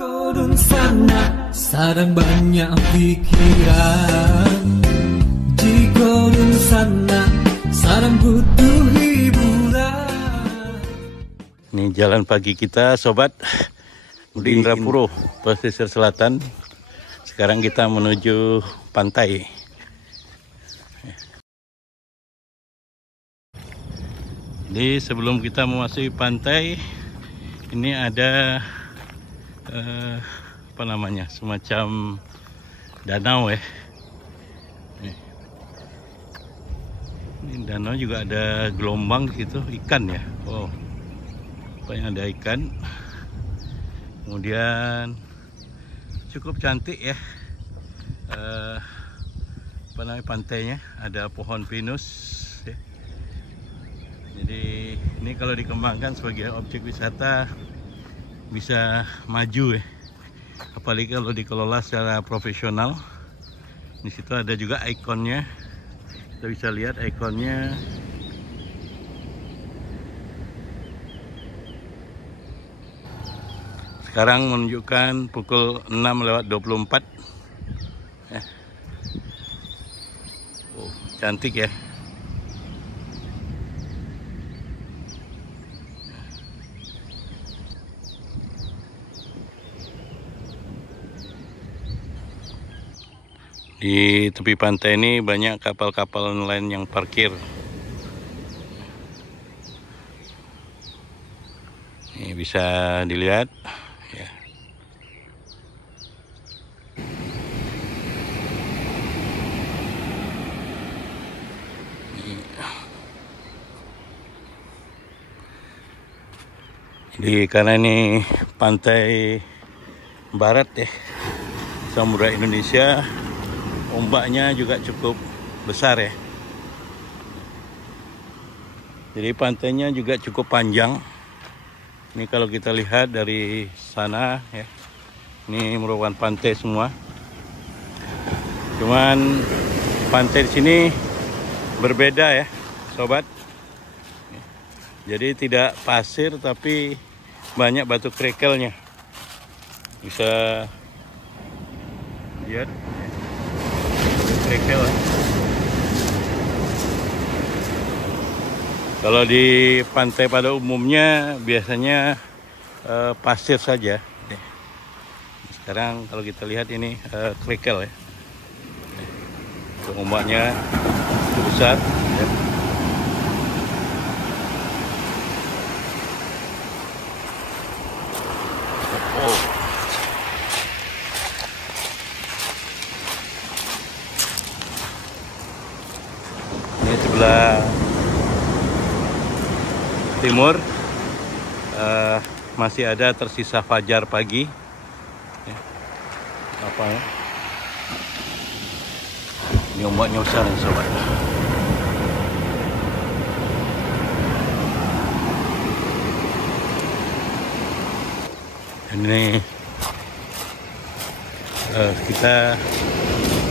Kodun sana sarang banyak pikiran. Jika dun sana sarang butuh hiburan. Ini jalan pagi kita sobat di Indrapuro, pesisir selatan. Sekarang kita menuju pantai. Jadi sebelum kita memasuki pantai, ini ada apa namanya, semacam danau ya. Ini danau juga ada gelombang di situ, ikan ya. Oh, rupanya ada ikan. Kemudian cukup cantik ya. Apa namanya, pantainya ada pohon pinus ya. Jadi ini kalau dikembangkan sebagai objek wisata bisa maju ya. Apalagi kalau dikelola secara profesional. Di situ ada juga ikonnya. Kita bisa lihat ikonnya. Sekarang menunjukkan pukul 6:24. Oh, cantik ya. Di tepi pantai ini banyak kapal-kapal nelayan yang parkir. Ini bisa dilihat ya. Jadi karena ini pantai barat ya Samudra Indonesia, ombaknya juga cukup besar ya. Jadi pantainya juga cukup panjang. Ini kalau kita lihat dari sana ya, ini merupakan pantai semua. Cuman pantai di sini berbeda ya, sobat. Jadi tidak pasir tapi banyak batu kerikilnya. Bisa lihat. Kalau di pantai pada umumnya biasanya pasir saja. Sekarang kalau kita lihat ini kerikil ya. Ombaknya cukup besar ya. Ini sebelah timur masih ada tersisa fajar pagi ya. Apa ya? Ini ombaknya besar nih sobat. Ini kita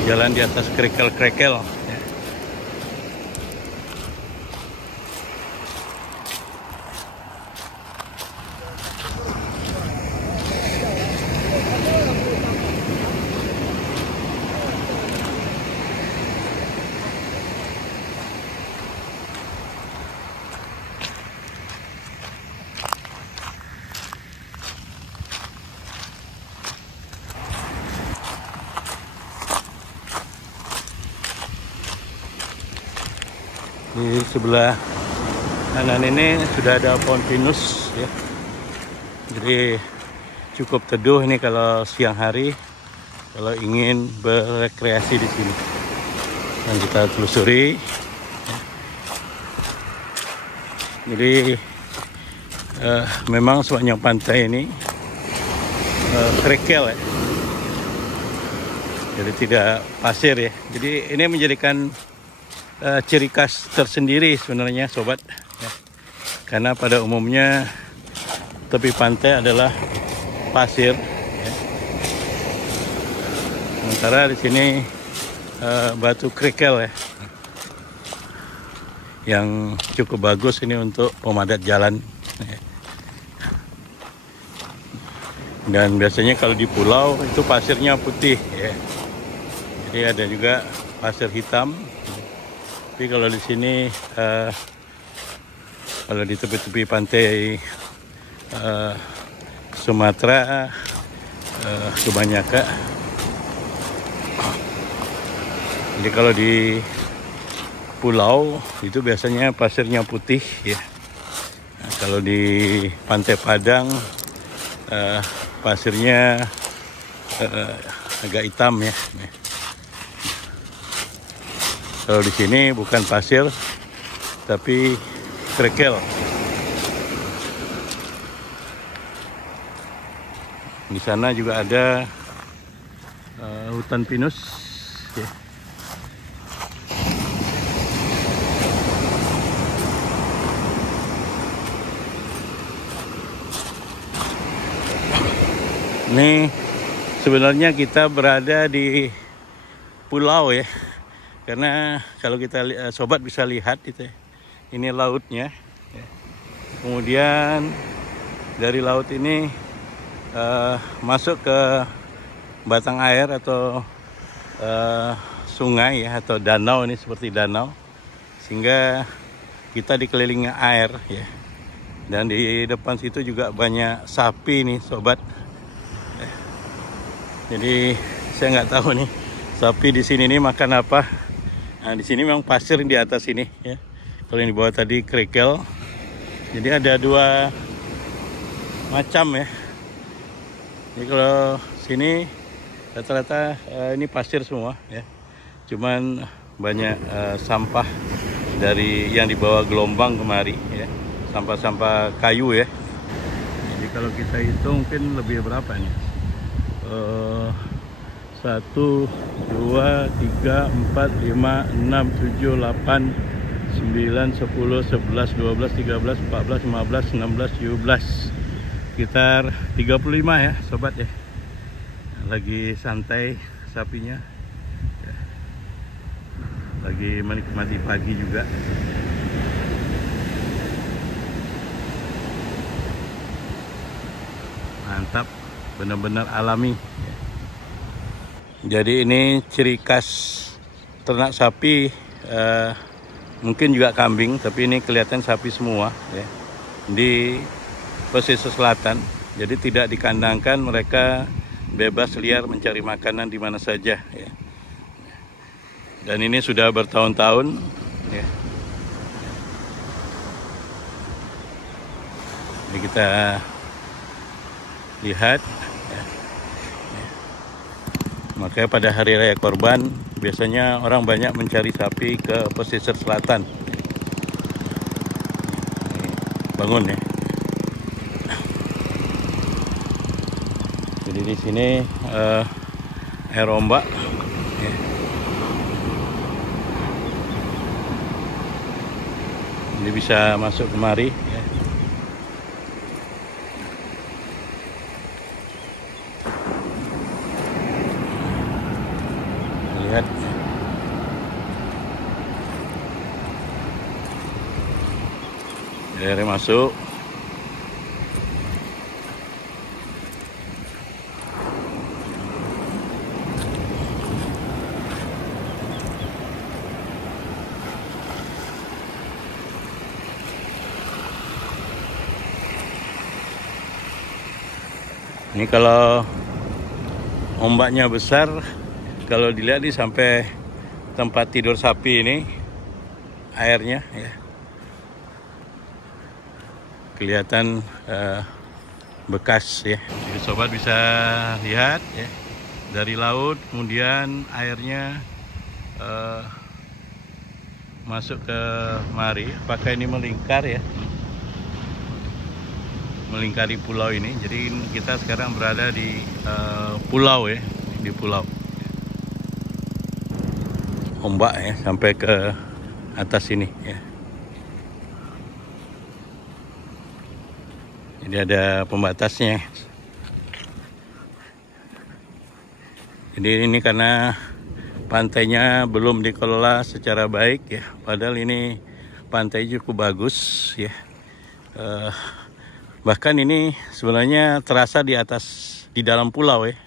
jalan di atas kerikil-kerikil ya. Di sebelah kanan ini sudah ada pohon pinus ya. Jadi cukup teduh ini kalau siang hari, kalau ingin berrekreasi di sini. Dan kita telusuri. Jadi memang sepanjang pantai ini kerikil ya. Jadi tidak pasir ya. Jadi ini menjadikan ciri khas tersendiri sebenarnya sobat ya. Karena pada umumnya tepi pantai adalah pasir ya. Sementara di sini batu kerikil ya, yang cukup bagus ini untuk pemadat jalan ya. Dan biasanya kalau di pulau itu pasirnya putih ya. Jadi ada juga pasir hitam. Tapi kalau di sini kalau di tepi-tepi pantai Sumatera kebanyakan. Jadi kalau di pulau itu biasanya pasirnya putih ya. Nah, kalau di Pantai Padang pasirnya agak hitam ya. Kalau di sini bukan pasir tapi kerikil. Di sana juga ada hutan pinus ya. Ini sebenarnya kita berada di pulau ya, karena kalau kita sobat bisa lihat itu, ini lautnya. Kemudian dari laut ini masuk ke batang air atau sungai ya, atau danau, ini seperti danau, sehingga kita dikelilingi air ya. Dan di depan situ juga banyak sapi nih sobat. Jadi saya nggak tahu nih sapi di sini nih makan apa. Nah di sini memang pasir di atas ini ya. Kalau yang di bawah tadi kerikil. Jadi ada dua macam ya. Jadi kalau sini rata-rata ini pasir semua ya. Cuman banyak sampah dari yang dibawa gelombang kemari ya. Sampah-sampah kayu ya. Jadi kalau kita hitung mungkin lebih berapa nih? 1, 2, 3, 4, 5, 6, 7, 8, 9, 10, 11, 12, 13, 14, 15, 16, 17. Sekitar 35 ya sobat ya. Lagi santai sapinya. Lagi menikmati pagi juga. Mantap. Benar-benar alami. Jadi ini ciri khas ternak sapi, mungkin juga kambing, tapi ini kelihatan sapi semua ya. Di pesisir selatan. Jadi tidak dikandangkan, mereka bebas liar mencari makanan di mana saja ya. Dan ini sudah bertahun-tahun ya. Jadi kita lihat ya. Makanya pada hari raya Kurban biasanya orang banyak mencari sapi ke pesisir selatan. Bangun ya. Jadi di sini air ombak ya. Jadi bisa masuk kemari ya. Lihat air masuk. Ini kalau ombaknya besar, kalau dilihat nih sampai tempat tidur sapi ini airnya ya. Kelihatan bekas ya. Jadi sobat bisa lihat ya, dari laut kemudian airnya masuk ke mari. Apakah ini melingkar ya? Melingkari pulau ini. Jadi kita sekarang berada di pulau ya, di pulau. Ombak ya sampai ke atas ini ya. Jadi ada pembatasnya. Jadi ini karena pantainya belum dikelola secara baik ya. Padahal ini pantai cukup bagus ya. Bahkan ini sebenarnya terasa di atas di dalam pulau ya.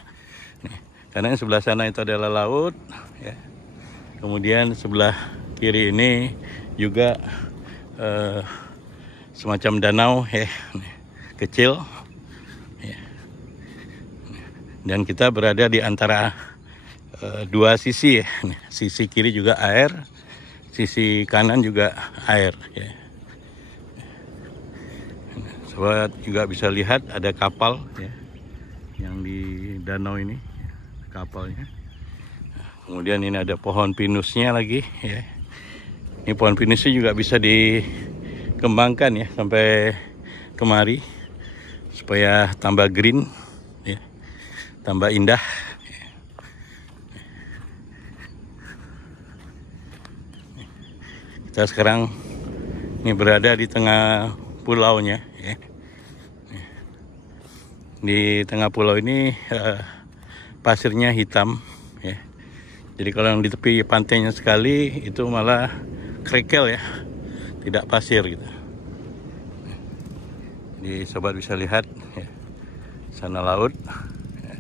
Nih, karena yang sebelah sana itu adalah laut ya. Kemudian sebelah kiri ini juga semacam danau ya, kecil ya. Dan kita berada di antara dua sisi ya. Sisi kiri juga air, sisi kanan juga air ya. Sobat juga bisa lihat ada kapal ya, yang di danau ini kapalnya. Kemudian ini ada pohon pinusnya lagi ya. Ini pohon pinusnya juga bisa dikembangkan ya sampai kemari supaya tambah green ya, tambah indah. Kita sekarang ini berada di tengah pulaunya ya. Di tengah pulau ini pasirnya hitam ya. Jadi kalau yang di tepi pantainya sekali itu malah kerikil ya, tidak pasir gitu. Jadi sobat bisa lihat ya, sana laut ya.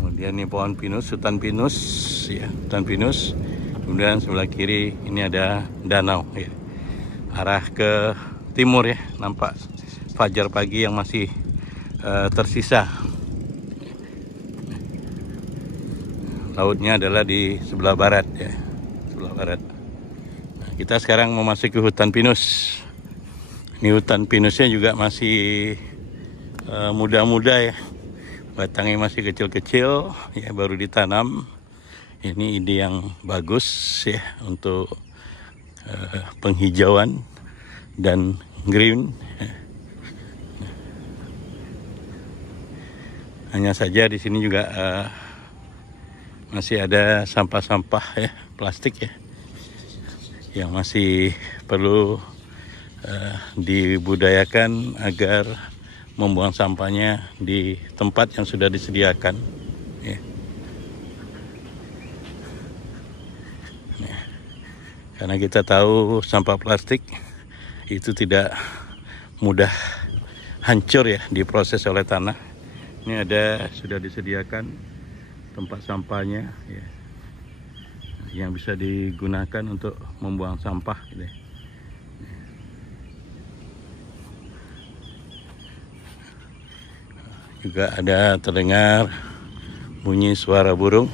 Kemudian ini pohon pinus, hutan pinus ya, hutan pinus. Kemudian sebelah kiri ini ada danau ya, arah ke timur ya, nampak fajar pagi yang masih tersisa. Lautnya adalah di sebelah barat ya, sebelah barat. Nah, kita sekarang memasuki hutan pinus. Ini hutan pinusnya juga masih muda-muda ya, batangnya masih kecil-kecil ya, baru ditanam. Ini ide yang bagus ya untuk penghijauan dan green. Hanya saja di sini juga masih ada sampah-sampah ya, plastik ya, yang masih perlu dibudayakan agar membuang sampahnya di tempat yang sudah disediakan ya. Karena kita tahu sampah plastik itu tidak mudah hancur ya, diproses oleh tanah. Ini sudah disediakan tempat sampahnya ya, yang bisa digunakan untuk membuang sampah gitu ya. Juga ada terdengar bunyi suara burung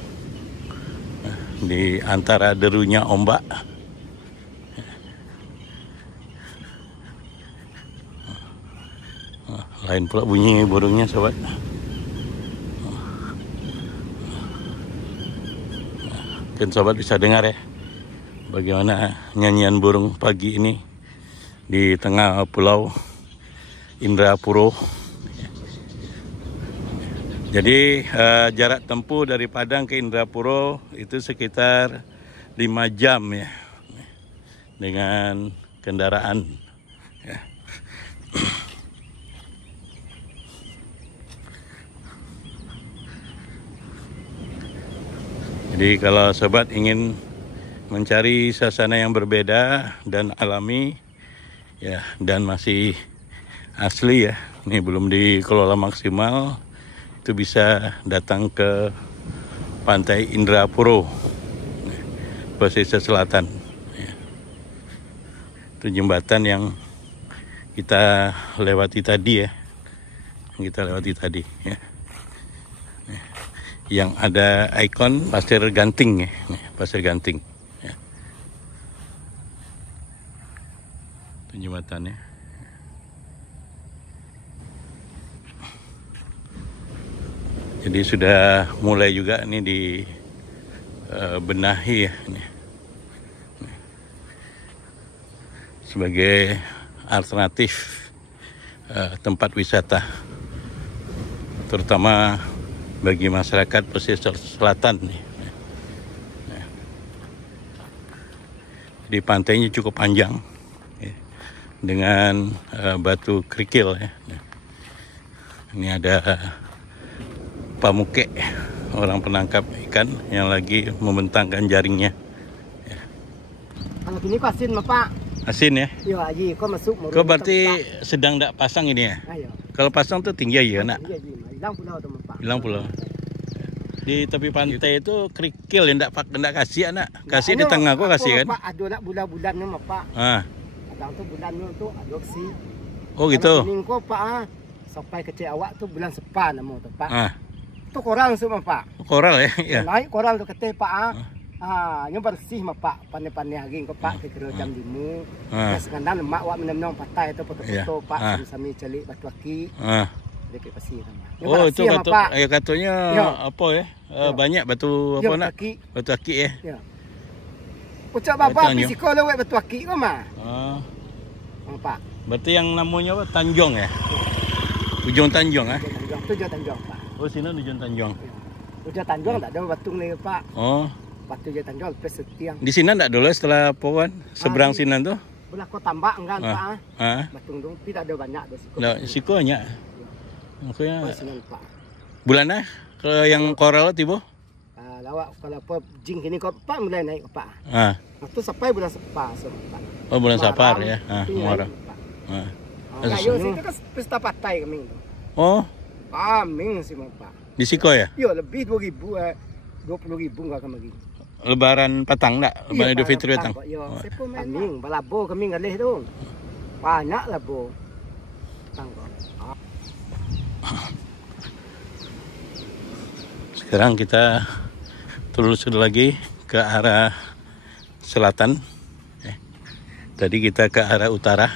di antara derunya ombak. Lain pula bunyi burungnya sobat. Mungkin sobat bisa dengar ya, bagaimana nyanyian burung pagi ini di tengah pulau Indrapuro. Jadi jarak tempuh dari Padang ke Indrapuro itu sekitar 5 jam ya, dengan kendaraan ya. Jadi kalau sobat ingin mencari suasana yang berbeda dan alami ya, dan masih asli ya, ini belum dikelola maksimal, itu bisa datang ke Pantai Indrapuro pesisir selatan ya. Itu jembatan yang kita lewati tadi ya, ya. Yang ada ikon pasir ganting ya, pasir ganting ya. Itu jembatannya. Jadi sudah mulai juga ini di benahi ya ini. Sebagai alternatif tempat wisata, terutama bagi masyarakat pesisir selatan nih. Di pantainya cukup panjang ya, dengan batu kerikil ya. Ini ada pamuke, orang penangkap ikan yang lagi membentangkan jaringnya ya. Kalau ini asin mah Pak. Asin ya? Iya, aji kok masuk. Kok berarti sedang tidak pasang ini ya? Ayo. Kalau pasang tuh tinggi ya nak? Iya, Hilang pulau tu Pak. Hilang pulau. Di tepi pantai itu kerikil ya, ndak kasih anak. Kasih di tengah kok kasih kan. Pak, ada nak bulan-bulan ni Pak. Ah. Kadang tu bulan ni tu ada si. Oh gitu. Kuning ko Pak. Sampai kecil awak tu bulan sepan nama tu Pak. Ah. Tu koral semua Pak. Koral ya. Ya. Naik koral tu kete Pak. Yang bersih mah Pak. Pandai-pandai lagi ko Pak kira jam 5. Terus ngandang lemak awak minum pantai tu foto-foto Pak sami celik batu aki. Dekat pasir nama. Oh itu batu, ya katanya apa ya? Banyak batu apa nak? Batu aki ya. Ya. Ucap bapak fisiko lewat batu aki kau mah. Pak. Berarti yang namanya apa? Tanjung ya? Ujung Tanjung Ujung Tanjung Pak. Oh sini ujung Tanjung. Ujung Tanjung tak ada batu ni Pak. Oh. Batu Ujung Tanjung lepas setiang. Di sini tak dulu setelah pohon seberang sini tuh? Belah kau tambak enggak Pak. Batu tu tidak ada banyak ada siko. Nah, siko banyak. Makanya Pak. bulannya kalau yang koral tiba? Lawak kalau apa jing ini kau Pak mulai naik Pak. Itu sampai bulan Separ Pak. Oh bulan Sapar ya. Muharram. Kayu situ kan pesta pantai kami. Oh. Amin sih Pak. Di Siko ya? Iya lebih 20.000 20.000 enggak kami. Lebaran petang enggak? Lebaran Idul Fitri petang. Iya, amin balabo kami ngalih tu. Banyak labo. Petang kok. Sekarang kita telusur lagi ke arah selatan. Tadi kita ke arah utara.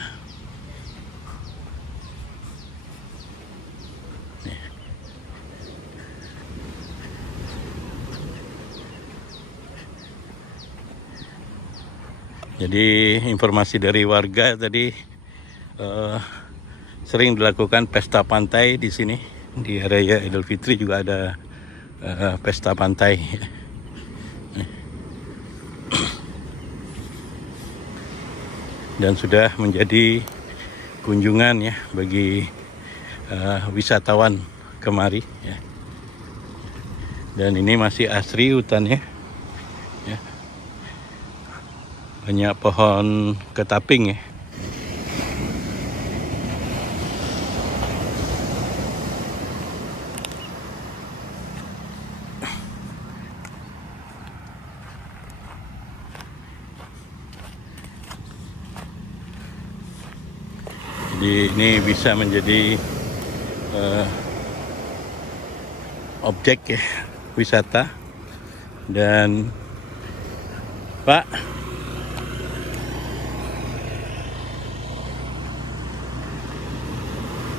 Jadi informasi dari warga tadi sering dilakukan pesta pantai di sini. Di area Idul Fitri juga ada pesta pantai. Dan sudah menjadi kunjungan ya bagi wisatawan kemari ya. Dan ini masih asri hutannya ya. Banyak pohon ketaping ya. Jadi ini bisa menjadi objek ya, wisata. Dan Pak,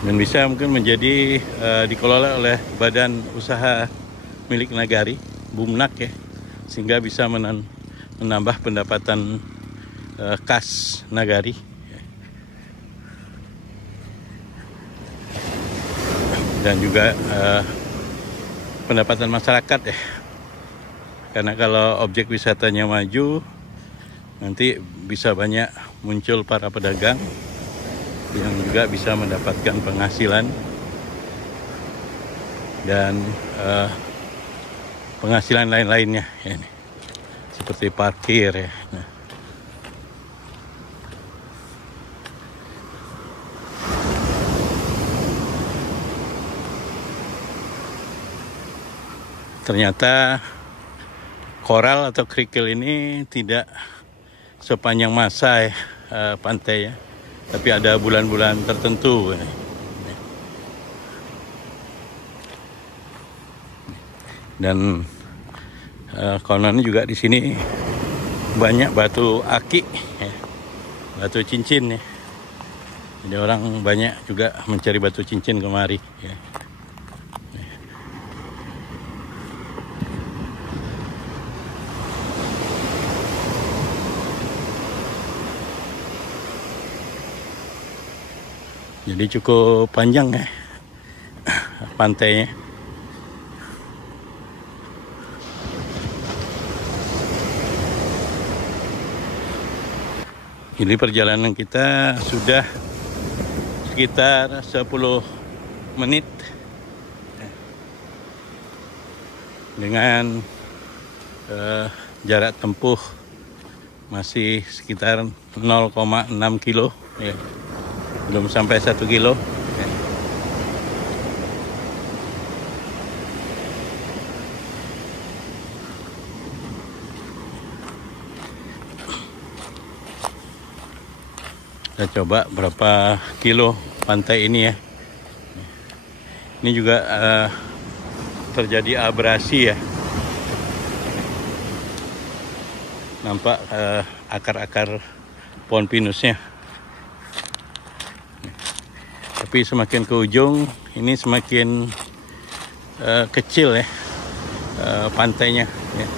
dan bisa mungkin menjadi dikelola oleh badan usaha milik nagari, Bumnak ya, sehingga bisa menambah pendapatan kas nagari. Dan juga pendapatan masyarakat ya, karena kalau objek wisatanya maju nanti bisa banyak muncul para pedagang yang juga bisa mendapatkan penghasilan dan penghasilan lain-lainnya ya, seperti parkir ya. Nah. Ternyata koral atau kerikil ini tidak sepanjang masa ya, pantai ya, tapi ada bulan-bulan tertentu. Dan kononnya juga di sini banyak batu aki, ya, batu cincin ya. Jadi orang banyak juga mencari batu cincin kemari. Ya. Jadi cukup panjang ya pantainya. Jadi perjalanan kita sudah sekitar 10 menit dengan jarak tempuh masih sekitar 0,6 kilo ya. Belum sampai 1 kilo. Kita coba berapa kilo pantai ini ya. Ini juga terjadi abrasi ya. Nampak akar-akar pohon pinusnya. Tapi semakin ke ujung ini semakin kecil ya pantainya ya,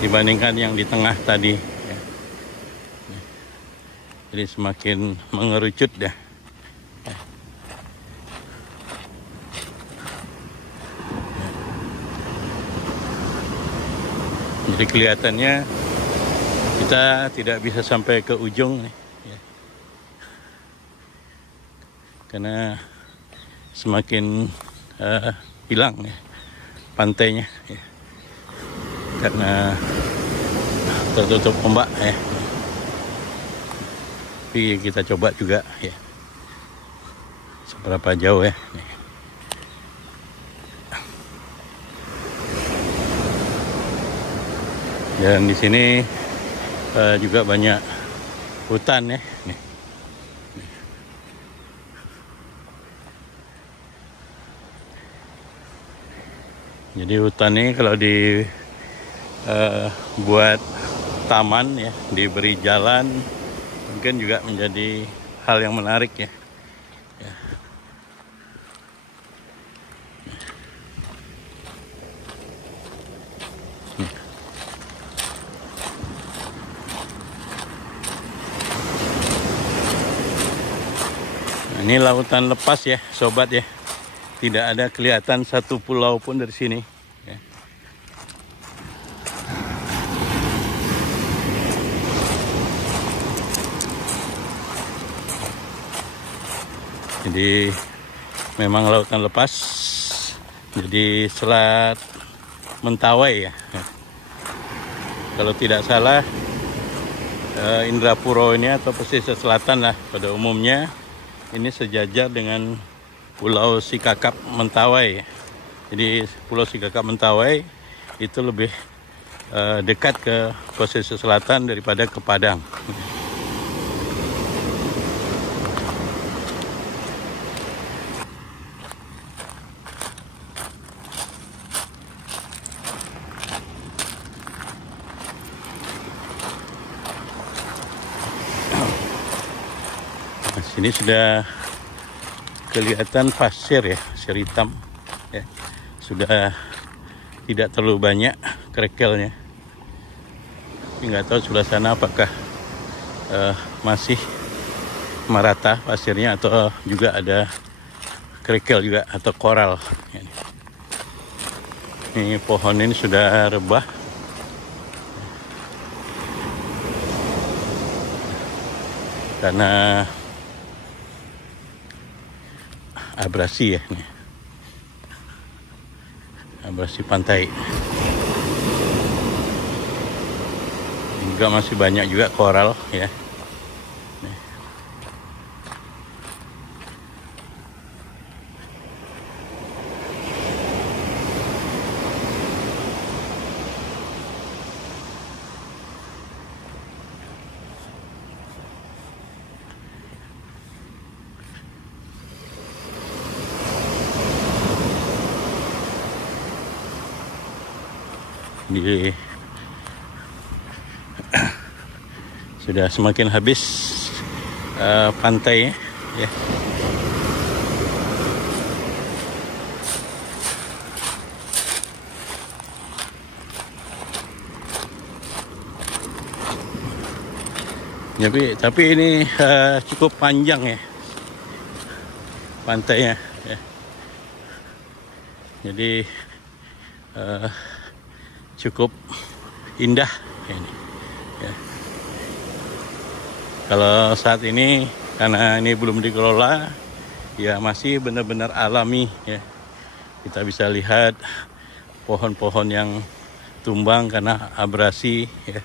dibandingkan yang di tengah tadi ya. Jadi semakin mengerucut ya. Jadi kelihatannya kita tidak bisa sampai ke ujung nih, ya. Karena semakin hilang ya pantainya ya. Karena tertutup ombak ya. Tapi kita coba juga ya seberapa jauh ya. Dan di sini juga banyak hutan ya. Nih. Jadi hutan ini kalau dibuat taman ya, diberi jalan, mungkin juga menjadi hal yang menarik ya. Nah, ini lautan lepas ya, sobat ya. Tidak ada kelihatan satu pulau pun dari sini. Ya. Jadi memang lautan lepas. Jadi Selat Mentawai ya. Kalau tidak salah Indrapuro ini atau pesisir selatan lah pada umumnya ini sejajar dengan Pulau Sikakap Mentawai. Jadi Pulau Sikakap Mentawai itu lebih dekat ke pesisir selatan daripada ke Padang. Nah, sini sudah kelihatan pasir ya, pasir hitam ya. Sudah tidak terlalu banyak kerikilnya. Tapi nggak tahu sebelah sana apakah masih merata pasirnya atau juga ada kerikil juga atau koral. Ini pohon ini sudah rebah. Karena abrasi ya, nih. Abrasi pantai. Juga masih banyak juga koral ya. Nih. Jadi sudah semakin habis pantai ya. Tapi ini cukup panjang ya pantainya ya. Jadi cukup indah ini ya. Kalau saat ini karena ini belum dikelola ya, masih benar-benar alami ya. Kita bisa lihat pohon-pohon yang tumbang karena abrasi ya.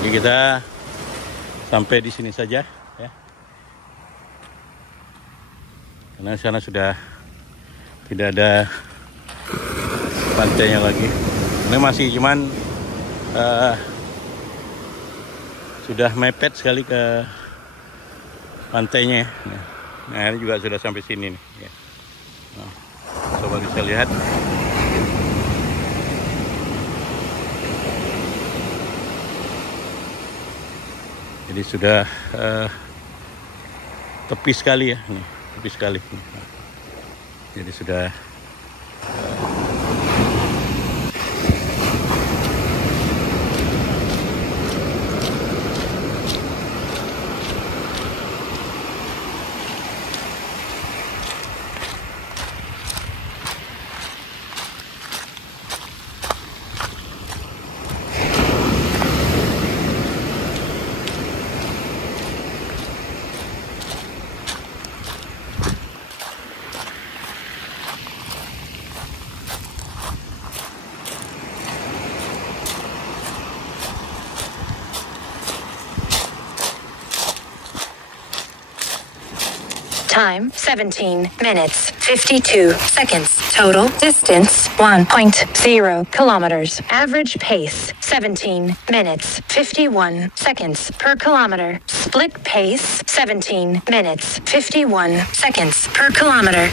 Jadi kita sampai di sini saja ya. Karena sana sudah tidak ada pantainya lagi. Ini masih cuman sudah mepet sekali ke pantainya ya. Nah, ini juga sudah sampai sini nih ya. Nah, coba bisa lihat. Jadi sudah tepi sekali ya, nih, tepi sekali. Jadi sudah Time 17 minutes 52 seconds. Total distance 1.0 kilometers. Average pace 17 minutes 51 seconds per kilometer. Split pace 17 minutes 51 seconds per kilometer.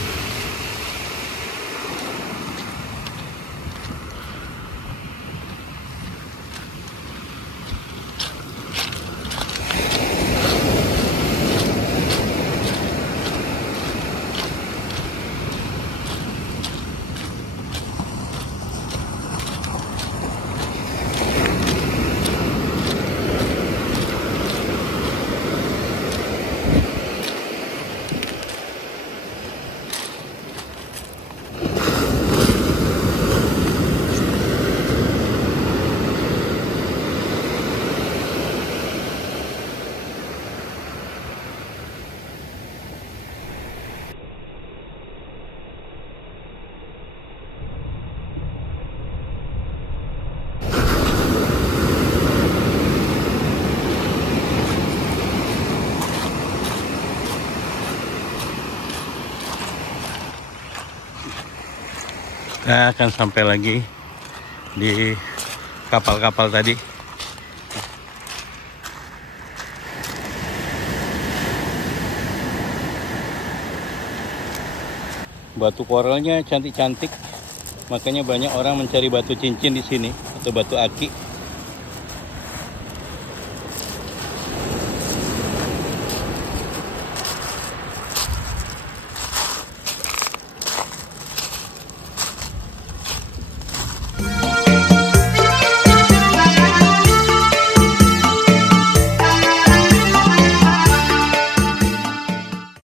kita akan sampai lagi di kapal-kapal tadi. Batu koralnya cantik-cantik, makanya banyak orang mencari batu cincin di sini atau batu aki.